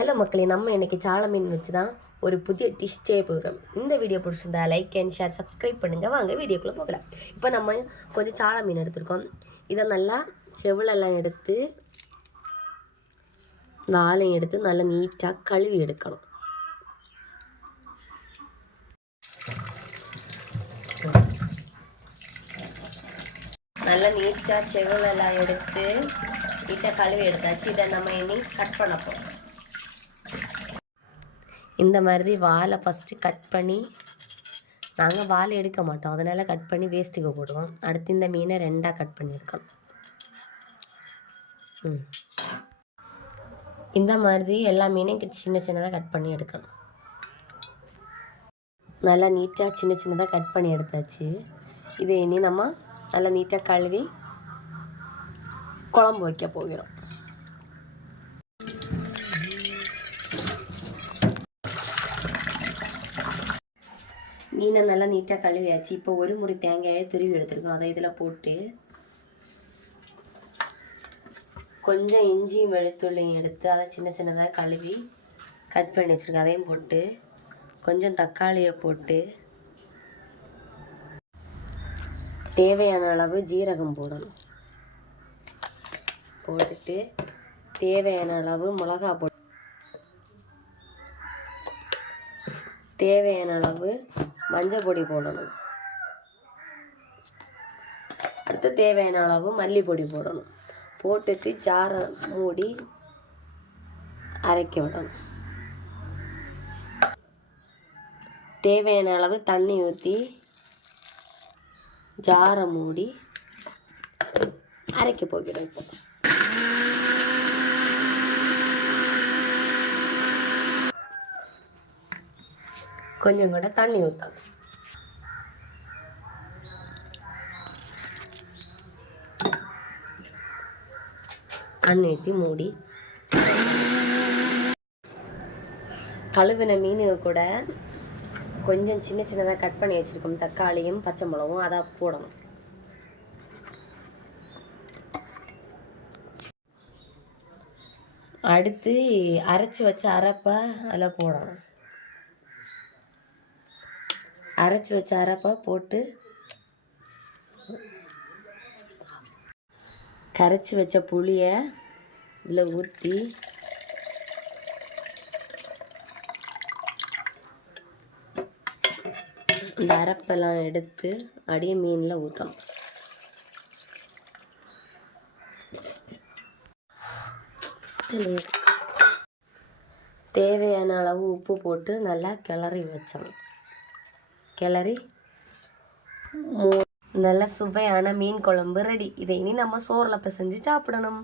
Hello மக்களே, நம்ம இன்றைக்கி சால மீன் வச்சு தான் ஒரு புதிய டிஷ் செய்ய போகிறோம். இந்த வீடியோ பிடிச்சிருந்தா லைக் அண்ட் ஷேர் சப்ஸ்கிரைப் பண்ணுங்கள். வாங்க வீடியோக்குள்ளே போகலாம். இப்போ நம்ம கொஞ்சம் சால மீன் எடுத்துருக்கோம். இதை நல்லா செவிலெல்லாம் எடுத்து வாழையும் எடுத்து நல்லா நீட்டாக கழுவி எடுக்கணும். நல்லா நீட்டாக செவிலெல்லாம் எடுத்து நீட்டாக கழுவி எடுத்தாச்சு. இதை நம்ம இனி கட் பண்ண போகிறோம். இந்த மாதிரி வாழை ஃபஸ்ட்டு கட் பண்ணி, நாங்கள் வாழை எடுக்க மாட்டோம், அதனால் கட் பண்ணி வேஸ்ட்டுக்கு போடுவோம். அடுத்து இந்த மீனை ரெண்டாக கட் பண்ணியிருக்கோம். இந்த மாதிரி எல்லா மீனையும் சின்ன சின்னதாக கட் பண்ணி எடுக்கணும். நல்லா நீட்டாக சின்ன சின்னதாக கட் பண்ணி எடுத்தாச்சு. இதை இனி நம்ம நல்லா நீட்டாக கழுவி குழம்பு வைக்க போகிறோம். மீனை நல்லா நீட்டாக கழுவியாச்சு. இப்போ ஒரு முறை தேங்காயை துருவி எடுத்துருக்கோம். அதை இதில் போட்டு கொஞ்சம் இஞ்சியும் வெளுத்துள்ளியும் எடுத்து அதை சின்ன சின்னதாக கழுவி கட் பண்ணி வச்சுருக்கோம். அதையும் போட்டு கொஞ்சம் தக்காளியை போட்டு தேவையான அளவு ஜீரகம் போடணும். போட்டுட்டு தேவையான அளவு மிளகா போட்டு தேவையான அளவு மஞ்சள் பொடி போடணும். அடுத்து தேவையான அளவு மல்லிப்பொடி போடணும். போட்டுட்டு ஜாரை மூடி அரைக்க விடணும். தேவையான அளவு தண்ணி ஊற்றி ஜாரை மூடி அரைக்க போகிறோம். இப்போ கொஞ்சம் கூட தண்ணி ஊற்றணும். தண்ணி ஊற்றி மூடி கழுவின மீன் கூட கொஞ்சம் சின்ன சின்னதாக கட் பண்ணி வச்சுருக்கோம். தக்காளியும் பச்சை மிளகும் அதை போடணும். அடுத்து அரைச்சி வச்ச அரைப்பை அதில் போடணும். அரைச்சி வச்ச அரைப்பை போட்டு கரைச்சி வச்ச புளியை இதில் ஊற்றி இந்த அரைப்பெல்லாம் எடுத்து அப்படியே மீனில் ஊற்றணும். தேவையான அளவு உப்பு போட்டு நல்லா கிளறி வச்சணும். கிளறி நல்ல சுவையான மீன் குழம்பு ரெடி. இதை இனி நம்ம சோறில் பிசைஞ்சு சாப்பிடணும்.